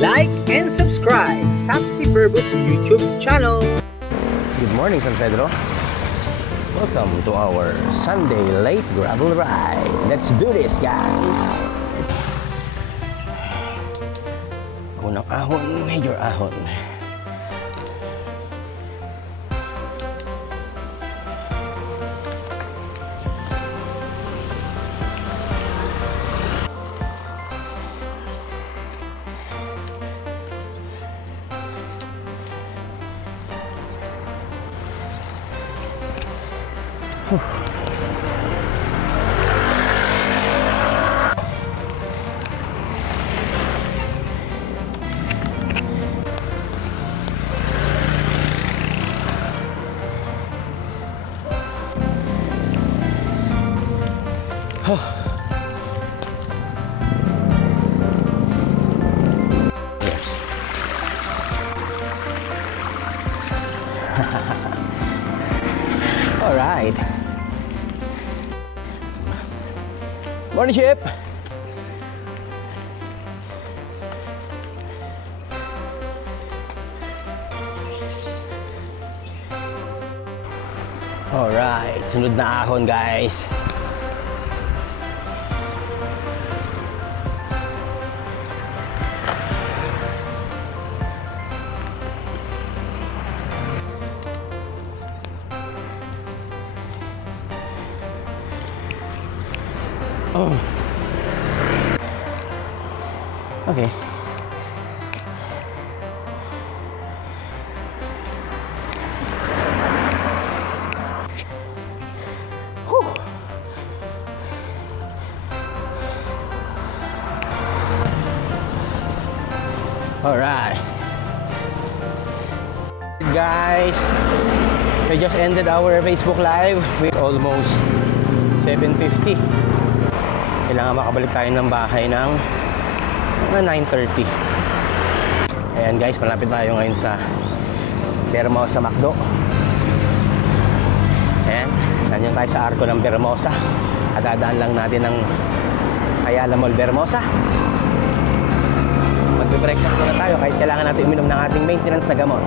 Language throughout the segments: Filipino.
like and subscribe Tapsi Verbos YouTube channel. Good morning, San Pedro. Welcome to our Sunday late gravel ride. Let's do this, guys. Unang ahon, major ahon. All right. Morning, Chip. All right, sunod na ahon, guys. Oh. Okay. Whew. All right. Guys, we just ended our Facebook Live with almost 7:50. Kailangan makabalik tayo ng bahay ng 9:30. Ayan guys, malapit tayo ngayon sa Vermosa Macdo. Ayan, nandiyan tayo sa arko ng Vermosa. At dadaan lang natin ng Ayala Mall Vermosa. Magbe-breakfast muna tayo kahit kailangan natin uminom ng ating maintenance na gamot.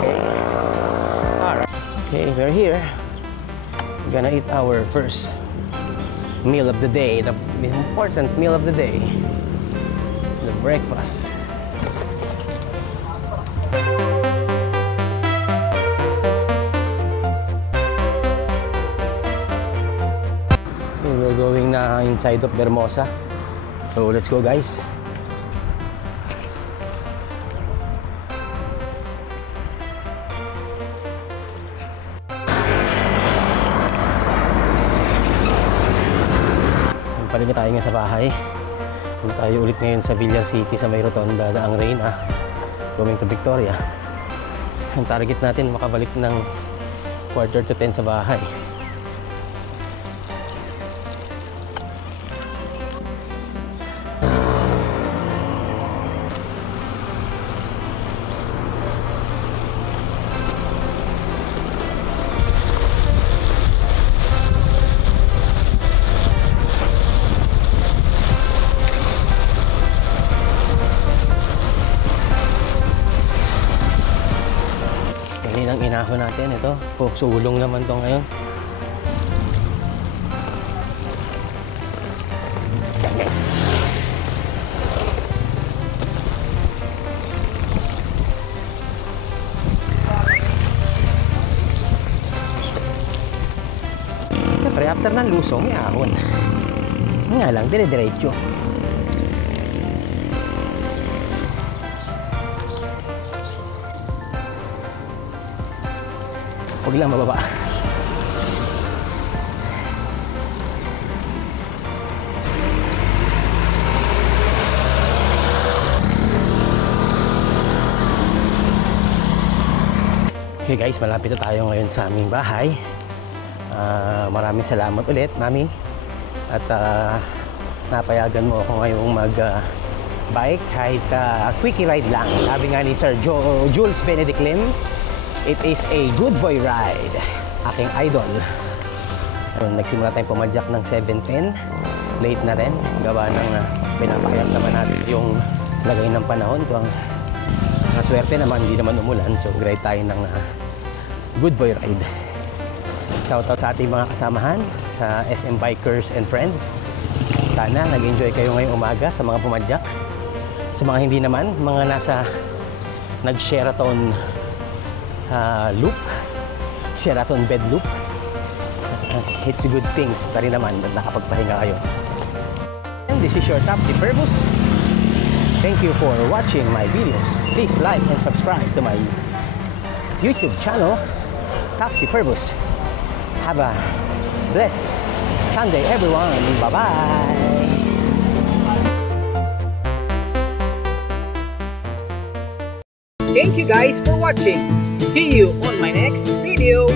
Okay. Alright. Okay, we're here. We're gonna eat our first meal of the day, the important meal of the day, the breakfast. Okay, we're going na inside of Vermosa, so let's go, guys. Paligid tayo nga sa bahay. Kung tayo ulit ngayon sa Villa City sa may rotonda na ang Reyna going to Victoria. Ang target natin makabalik ng 9:45 sa bahay. Ang inahon natin ito, sulong naman to ngayon. Siyempre after ng lusong, iahon nga lang, dire-diretso. Huwag lang mababa. Okay guys, malapit na tayo ngayon sa aming bahay. Maraming salamat ulit, Mami. At napayagan mo ako ngayong mag-bike kahit quickie ride lang. Sabi nga ni Sir Jules Benedict Lim, it is a good boy ride. Aking idol. Nagsimula tayong pumadyak ng 7:10. Late na rin. Gawa ng pinapakayap naman natin yung lagay ng panahon. Ito ang swerte naman, hindi naman umulan. So grade tayo ng good boy ride. Shoutout sa ating mga kasamahan sa SM Bikers and Friends. Sana nag-enjoy kayo ngayong umaga sa mga pumadyak. Sa mga hindi naman, mga nasa nag-Sheraton loop, Sheraton bed loop. It's good things na rin naman na nakapagpahinga kayo. And this is your Topsy Purpose. Thank you for watching my videos. Please like and subscribe to my YouTube channel, Topsy Purpose. Have a blessed Sunday, everyone. Bye-bye. Thank you guys for watching. See you on my next video.